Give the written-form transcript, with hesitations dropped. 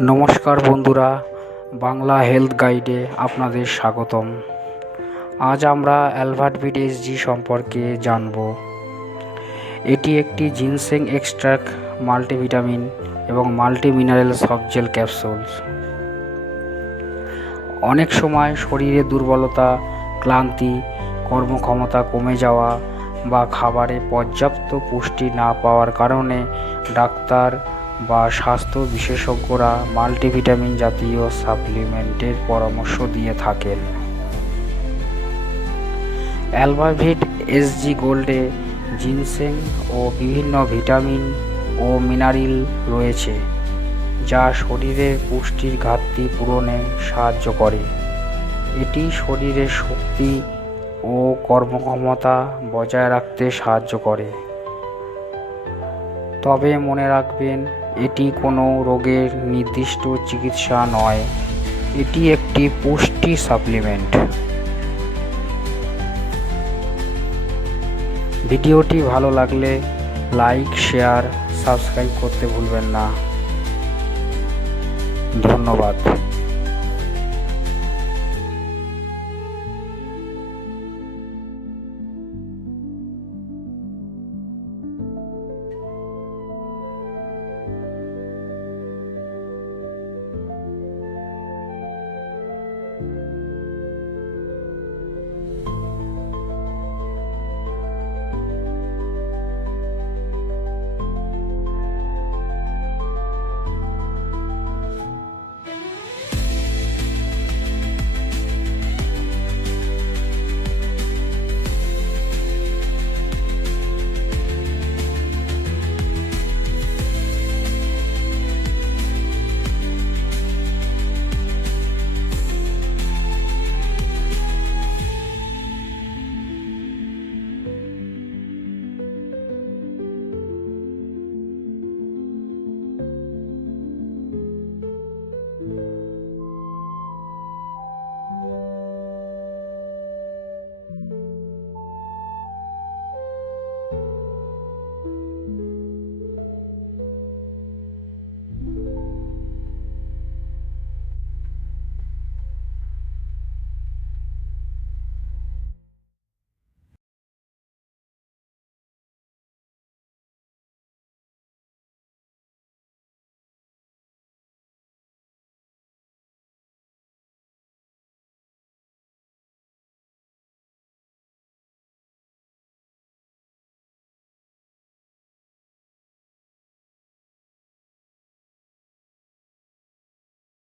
নমস্কার বন্ধুরা, বাংলা হেলথ গাইডে আপনাদের স্বাগতম। আজ আমরা অ্যালভারভিড এসজি সম্পর্কে জানব। এটি একটি জিনসেং এক্সট্রাক্ট মাল্টিভিটামিন এবং multi mineral soft gel capsule. অনেক সময় শরীরে দুর্বলতা, ক্লান্তি, কর্মক্ষমতা কমে যাওয়া বা খাবারে পর্যাপ্ত পুষ্টি না পাওয়ার কারণে ডাক্তার বা স্বাস্থ্য বিশেষজ্ঞরা মাল্টিভিটামিন জাতীয় সাপ্লিমেন্টের পরামর্শ দিয়ে থাকেন। অ্যালভারভিড এসজি গোল্ডে জিনসেং ও বিভিন্ন ভিটামিন ও মিনারেল রয়েছে, যা শরীরের পুষ্টির ঘাটতি পূরণে সাহায্য করে। এটি শরীরের শক্তি ও কর্মক্ষমতা বজায় রাখতে সাহায্য করে। তবে মনে রাখবেন, এটি কোনো রোগের নির্দিষ্ট চিকিৎসা নয়, এটি একটি পুষ্টি সাপ্লিমেন্ট। ভিডিওটি ভালো লাগলে লাইক, শেয়ার, সাবস্ক্রাইব করতে ভুলবেন না। ধন্যবাদ।